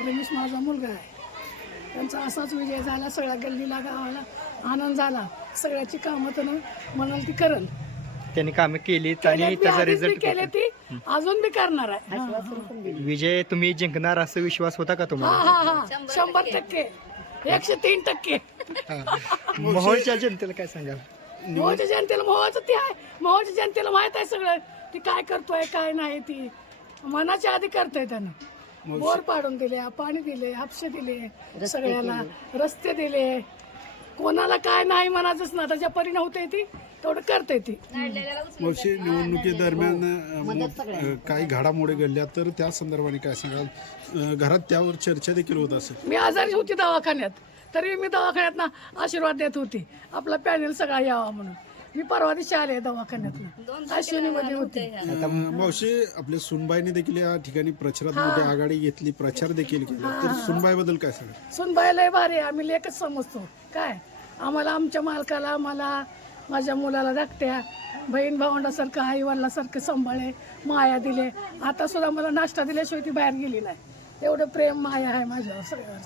रमेश माझा मुलगा आहे. त्यांचा असाच विजय झाला, सगळ्या गल्लीला गावाला आनंद झाला. सगळ्याची कामं त्यानं म्हणाल ती करल. त्यांनी कामे केलीत आणि केले त्याचा रिझल्ट केले ती अजून बी करणार आहे. विजय तुम्ही जिंकणार असा विश्वास होता का हा तुम्हाला? हा हा 100%, 103%. मोहोळच्या जनतेला काय सांगाल? मोहाच्या जनतेला मोहाचं ती आहे. मोहाच्या जनतेला माहित आहे सगळं, ती काय करतोय काय नाही. ती मनाच्या आधी करतोय त्यानं. बोर पाडून दिले, पाणी दिले, हापशे दिले, सगळ्याला रस्ते दिले. कोणाला काय नाही म्हणायचंच ना, त्याच्या परी नव्हते ती तेवढं करते ती. मावशी, निवडणुकीदरम्यान काही घडामोडी घडल्या तर त्या संदर्भाने काय सांगाल? घरात त्यावर चर्चा देखील होत असेल. मी आजारी होती दवाखान्यात, तरी मी दवाखान्यात ना आशीर्वाद देत होती आपला पॅनेल सगळा यावा म्हणून. मी परवा दिवशी आले दवाखान्यात, अश्विनीमध्ये होते. मावशी, आपल्या सुनबाईने देखील या ठिकाणी प्रचारात मोठी आघाडी घेतली, प्रचार देखील केला, तर सुनबाईबद्दल काय सांगाल? सुनबाई लय भारी आहे, आम्ही लेखच समजतो. काय आम्हाला आमच्या मालकाला, आम्हाला माझ्या मुलाला धाकट्या बहीण भावंडासारखं आई वडिलासारखं सांभाळे, माया दिले. आता सुद्धा मला नाश्ता दिल्याशिवाय ती बाहेर गेली नाही. एवढं प्रेम माया आहे माझ्यावर सगळ्यावर.